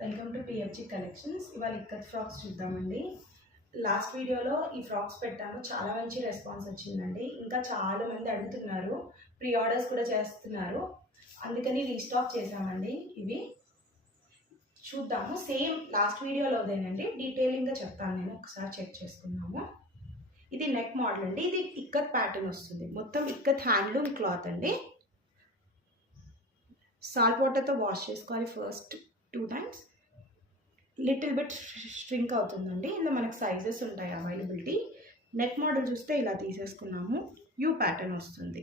Welcome to పిఎఫ్జీ collections. ఇవాళ ikat frocks చూద్దామండి. Last వీడియోలో ఈ ఫ్రాక్స్ పెట్టాము, చాలా మంచి రెస్పాన్స్ వచ్చిందండి. ఇంకా చాలా మంది అడుగుతున్నారు, ప్రీ ఆర్డర్స్ కూడా చేస్తున్నారు, అందుకని రీస్టాక్ చేసామండి. ఇవి చూద్దాము. సేమ్ లాస్ట్ వీడియోలోదేనండి, డీటెయిలింగ్గా చెప్తాను నేను, ఒకసారి చెక్ చేసుకుందాము. ఇది నెక్ మోడల్ అండి. ఇది ఇక్కత్ ప్యాటర్న్ వస్తుంది, మొత్తం ఇక్కత్ హ్యాండ్లూమ్ క్లాత్ అండి. సాల్ట్ వాటర్తో వాష్ చేసుకోవాలి ఫస్ట్ 2 times. లిటిల్ బిట్ స్ట్రింక్ అవుతుందండి. ఇందులో మనకు సైజెస్ ఉంటాయి అవైలబిలిటీ. నెక్ మోడల్ చూస్తే ఇలా తీసేసుకున్నాము. యూ ప్యాటర్న్ వస్తుంది,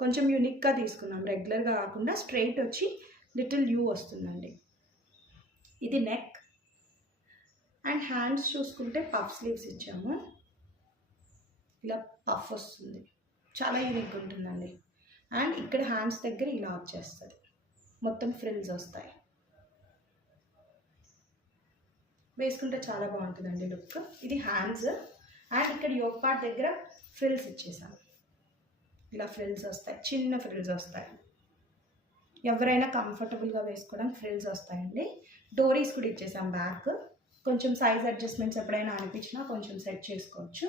కొంచెం యూనిక్గా తీసుకున్నాం, రెగ్యులర్గా కాకుండా స్ట్రైట్ వచ్చి లిటిల్ యూ వస్తుందండి. ఇది నెక్ అండ్ హ్యాండ్స్ చూసుకుంటే పఫ్ స్లీవ్స్ ఇచ్చాము. ఇలా పఫ్ వస్తుంది, చాలా యూనిక్గా ఉంటుందండి. అండ్ ఇక్కడ హ్యాండ్స్ దగ్గర ఇలా వచ్చేస్తుంది, మొత్తం ఫ్రిల్స్ వస్తాయి. వేసుకుంటే చాలా బాగుంటుందండి లుక్. ఇది హ్యాండ్స్ అండ్ ఇక్కడ యోక్ పార్ట్ దగ్గర ఫ్రిల్స్ ఇచ్చేసాము. ఇలా ఫ్రిల్స్ వస్తాయి, చిన్న ఫ్రిల్స్ వస్తాయి. ఎవరైనా కంఫర్టబుల్గా వేసుకోవడానికి ఫ్రిల్స్ వస్తాయండి. డోరీస్ కూడా ఇచ్చేసాం బ్యాక్. కొంచెం సైజ్ అడ్జస్ట్మెంట్స్ ఎప్పుడైనా అనిపించినా కొంచెం సెట్ చేసుకోవచ్చు.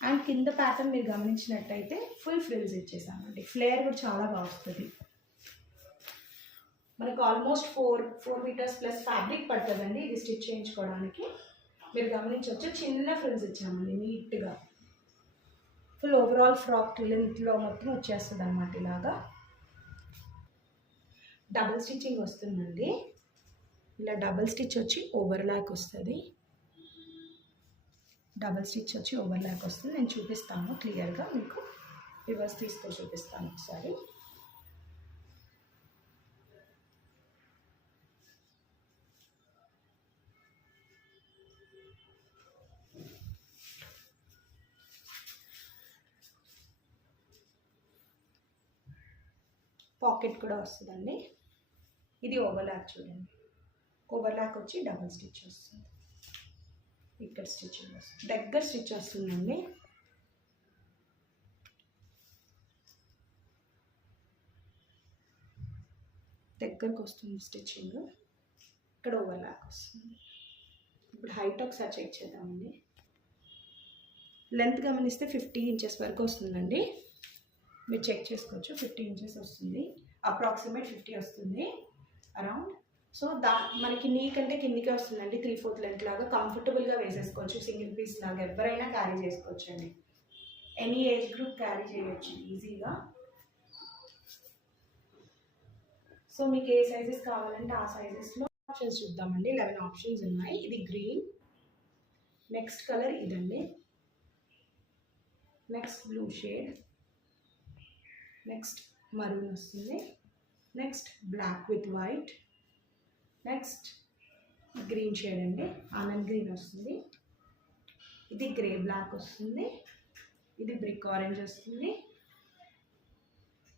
అండ్ కింద ప్యాటర్న్ మీరు గమనించినట్టయితే ఫుల్ ఫ్రిల్స్ ఇచ్చేసామండి. ఫ్లేర్ కూడా చాలా బాగా వస్తుంది. మనకు ఆల్మోస్ట్ 4 meters ప్లస్ ఫ్యాబ్రిక్ పడుతుందండి ఇది స్టిచ్ చేయించుకోవడానికి. మీరు గమనించవచ్చు, చిన్న ఫ్రిల్స్ ఇచ్చామండి నీట్గా. ఫుల్ ఓవరాల్ ఫ్రాక్ లెంత్లో మొత్తం వచ్చేస్తుంది అన్నమాట. ఇలాగా డబుల్ స్టిచ్చింగ్ వస్తుందండి. ఇలా డబుల్ స్టిచ్ వచ్చి ఓవర్లాక్ వస్తుంది. డబుల్ స్టిచ్ వచ్చి ఓవర్లాక్ వస్తుంది. నేను చూపిస్తాను క్లియర్గా మీకు, రివర్స్ తీసుకొని చూపిస్తాను ఒకసారి. పాకెట్ కూడా వస్తుందండి. ఇది ఓవర్లాక్ చూడండి, ఓవర్లాక్ వచ్చి డబుల్ స్టిచ్ వస్తుంది. ఇక్కడ స్టిచ్చింగ్ వస్తుంది, దగ్గర స్టిచ్ వస్తుందండి. దగ్గరకు వస్తుంది స్టిచ్చింగ్. ఇక్కడ ఓవర్లాక్ వస్తుంది. ఇప్పుడు హైట్ ఒకసారి చెక్ చేద్దామండి. లెంత్ గమనిస్తే 50 inches వరకు వస్తుందండి. మీరు చెక్ చేసుకోవచ్చు, 50 inches వస్తుంది, అప్రాక్సిమేట్ 50 వస్తుంది అరౌండ్. సో మనకి నీ కంటే కిందికే వస్తుందండి. 3/4 లెంత్ లాగా కంఫర్టబుల్గా వేసేసుకోవచ్చు. సింగిల్ పీస్ లాగా ఎవరైనా క్యారీ చేసుకోవచ్చు అండి. ఎనీ ఏజ్ గ్రూప్ క్యారీ చేయొచ్చు ఈజీగా. సో మీకు ఏ సైజెస్ కావాలంటే ఆ సైజెస్లో ఆప్షన్స్ చూద్దామండి. 11 ఆప్షన్స్ ఉన్నాయి. ఇది గ్రీన్, నెక్స్ట్ కలర్ ఇదండి, next blue shade, next maroon వస్తుంది, next black with white, next green shade అండి, ఆనంద్ గ్రీన్ వస్తుంది. ఇది గ్రే బ్లాక్ వస్తుంది, ఇది బ్రిక్ ఆరెంజ్ వస్తుంది,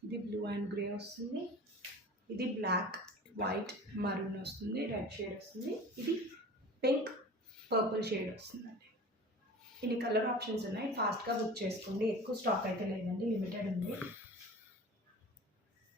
ఇది బ్లూ అండ్ గ్రే వస్తుంది, ఇది బ్లాక్ వైట్ మరూన్ వస్తుంది, రెడ్ షేడ్ వస్తుంది, ఇది పింక్ పర్పుల్ షేడ్ వస్తుందండి. ఇన్ని కలర్ ఆప్షన్స్ ఉన్నాయి. ఫాస్ట్గా బుక్ చేసుకోండి, ఎక్కువ స్టాక్ అయితే లేదండి, లిమిటెడ్ ఉంది.